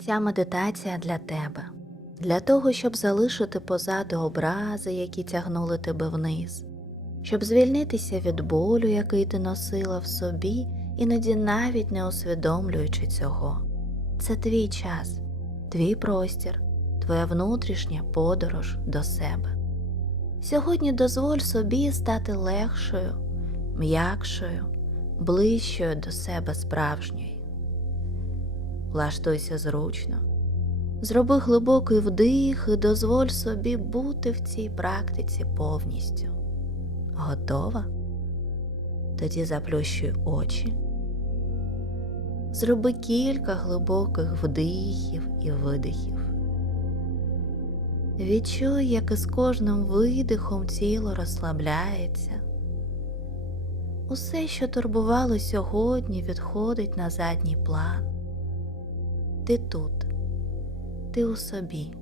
Ця медитація для тебе, для того, щоб залишити позаду образи, які тягнули тебе вниз, щоб звільнитися від болю, який ти носила в собі, іноді навіть не усвідомлюючи цього. Це твій час, твій простір, твоя внутрішня подорож до себе. Сьогодні дозволь собі стати легшою, м'якшою, ближчою до себе справжньої. Влаштуйся зручно. Зроби глибокий вдих і дозволь собі бути в цій практиці повністю. Готова? Тоді заплющуй очі. Зроби кілька глибоких вдихів і видихів. Відчуй, як із кожним видихом тіло розслабляється. Усе, що турбувало сьогодні, відходить на задній план. Ти тут, ти у собі,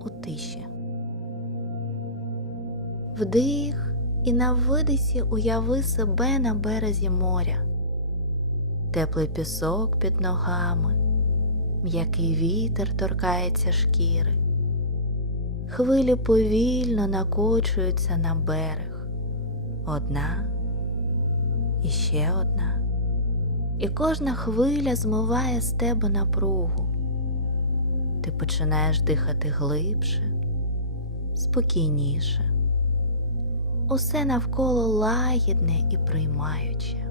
у тиші. Вдих і на видисі уяви себе на березі моря, теплий пісок під ногами, м'який вітер торкається шкіри. Хвилі повільно накочуються на берег. Одна і ще одна. І кожна хвиля змиває з тебе напругу. Ти починаєш дихати глибше, спокійніше. Усе навколо лагідне і приймаюче.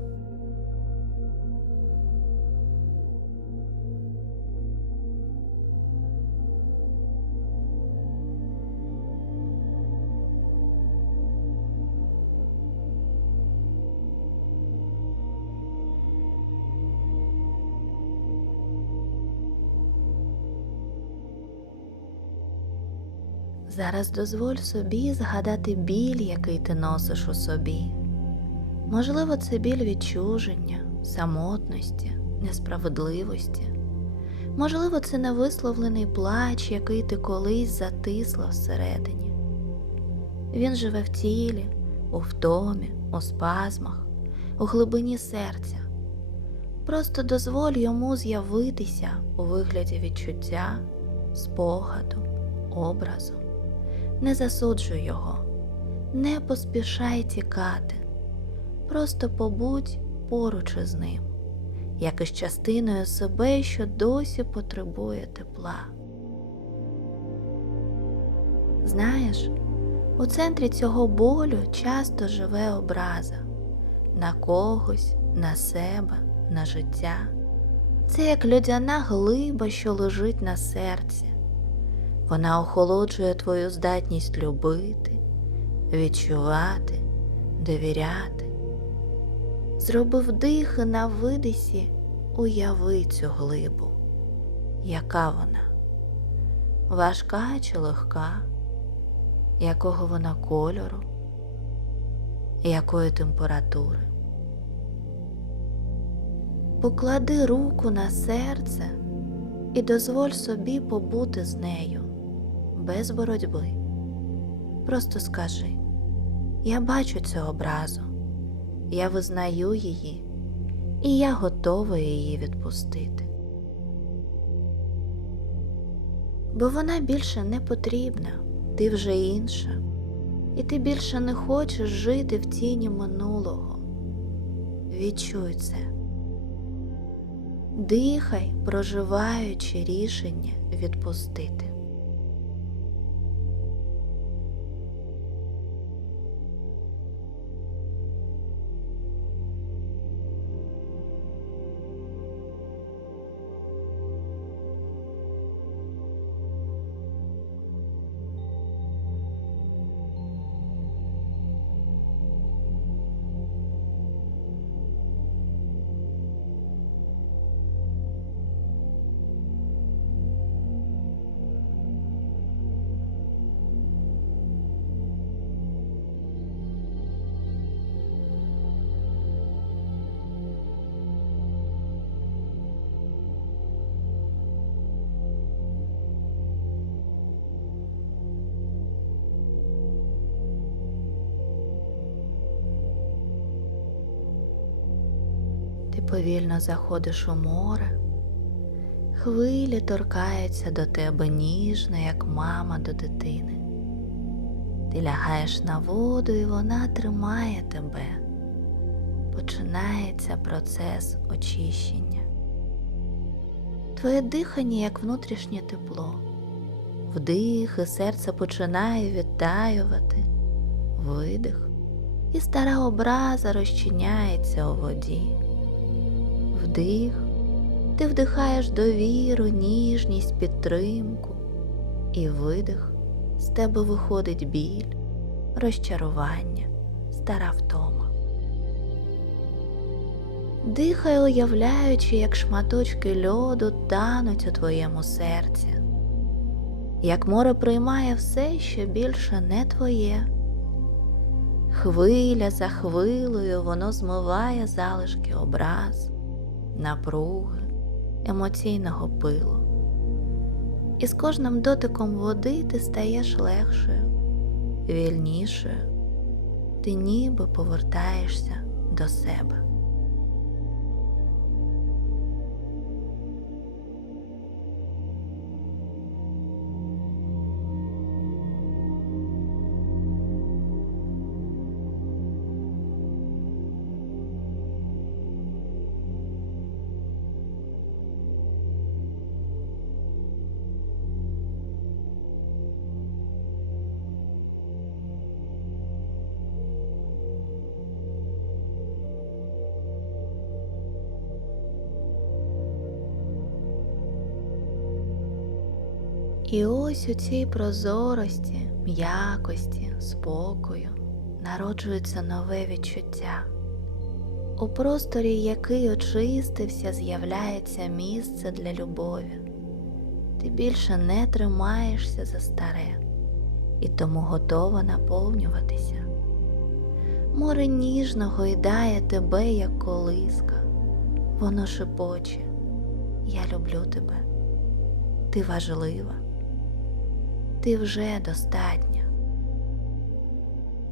Зараз дозволь собі згадати біль, який ти носиш у собі. Можливо, це біль відчуження, самотності, несправедливості. Можливо, це невисловлений плач, який ти колись затисла всередині. Він живе в тілі, у втомі, у спазмах, у глибині серця. Просто дозволь йому з'явитися у вигляді відчуття, спогаду, образу. Не засуджуй його, не поспішай тікати, просто побудь поруч із ним, як із частиною себе, що досі потребує тепла. Знаєш, у центрі цього болю часто живе образа на когось, на себе, на життя. Це як людяна глиба, що лежить на серці. Вона охолоджує твою здатність любити, відчувати, довіряти. Зроби вдих на видисі уяви цю глибу, яка вона, важка чи легка, якого вона кольору, якої температури. Поклади руку на серце і дозволь собі побути з нею без боротьби. Просто скажи, я бачу цю образу, я визнаю її, і я готова її відпустити. Бо вона більше не потрібна, ти вже інша, і ти більше не хочеш жити в тіні минулого. Відчуй це. Дихай, проживаючи рішення відпустити. Повільно заходиш у море, Хвилі торкаються до тебе ніжно, як мама до дитини. Ти лягаєш на воду, і вона тримає тебе. Починається процес очищення. Твоє дихання як внутрішнє тепло. Вдих, і серце починає відтаювати, видих, і стара образа розчиняється у воді. Вдих, ти вдихаєш довіру, ніжність, підтримку, і видих, з тебе виходить біль, розчарування, стара втома. Дихай, уявляючи, як шматочки льоду тануть у твоєму серці, як море приймає все, що більше не твоє. Хвиля за хвилею воно змиває залишки образ, напруги, емоційного пилу. І з кожним дотиком води ти стаєш легшою, вільнішою, ти ніби повертаєшся до себе. І ось у цій прозорості, м'якості, спокою народжується нове відчуття. У просторі, який очистився, з'являється місце для любові. Ти більше не тримаєшся за старе і тому готова наповнюватися. Море ніжно гойдає тебе, як колиска, воно шепоче, я люблю тебе, ти важлива ти вже достатня.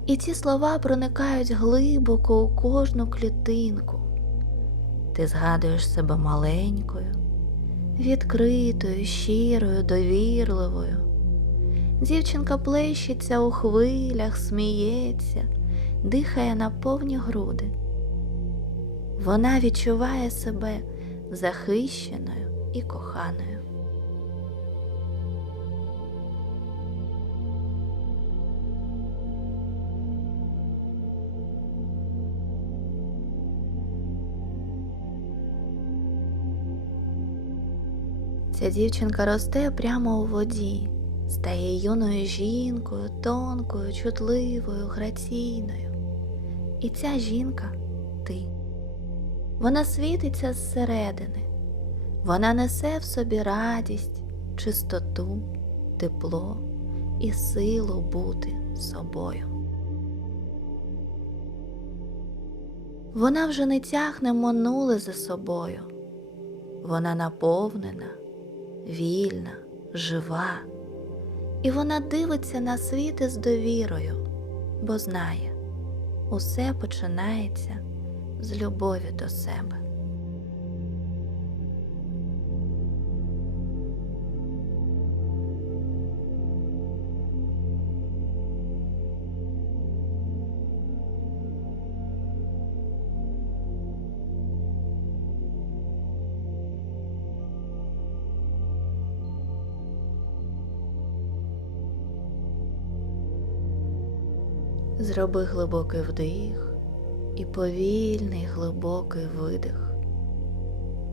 І ці слова проникають глибоко у кожну клітинку. Ти згадуєш себе маленькою, відкритою, щирою, довірливою. Дівчинка плещеться у хвилях, сміється, дихає на повні груди. Вона відчуває себе захищеною і коханою. Ця дівчинка росте прямо у воді, стає юною жінкою, тонкою, чутливою, граційною. І ця жінка ти. Вона світиться зсередини, вона несе в собі радість, чистоту, тепло і силу бути собою. Вона вже не тягне минуле за собою, вона наповнена вільна, жива, і вона дивиться на світ із довірою, бо знає, усе починається з любові до себе. Зроби глибокий вдих і повільний глибокий видих.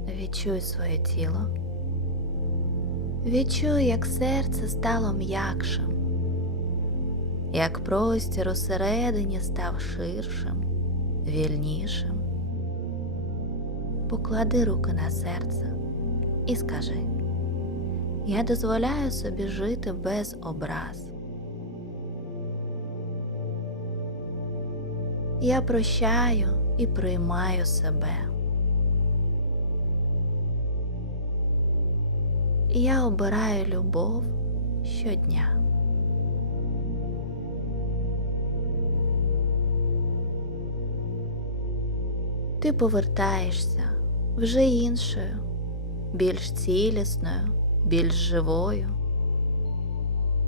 Відчуй своє тіло. Відчуй, як серце стало м'якшим, як простір усередині став ширшим, вільнішим. Поклади руки на серце і скажи, я дозволяю собі жити без образ. Я прощаю і приймаю себе. Я обираю любов щодня. Ти повертаєшся вже іншою, більш цілісною, більш живою.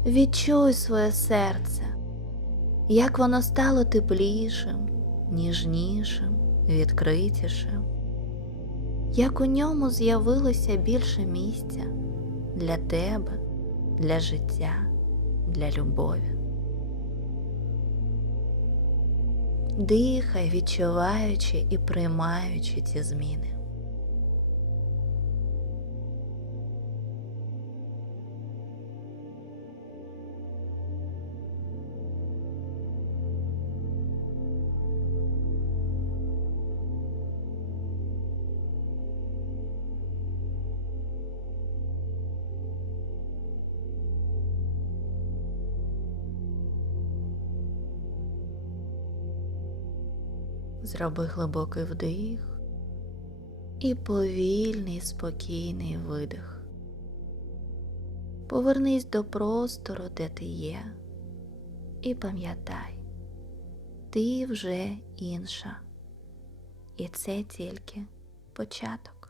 Відчуй своє серце, як воно стало теплішим, ніжнішим, відкритішим, як у ньому з'явилося більше місця для тебе, для життя, для любові. Дихай, відчуваючи і приймаючи ці зміни. Зроби глибокий вдих і повільний спокійний видих. Повернись до простору, де ти є, і пам'ятай, ти вже інша, і це тільки початок.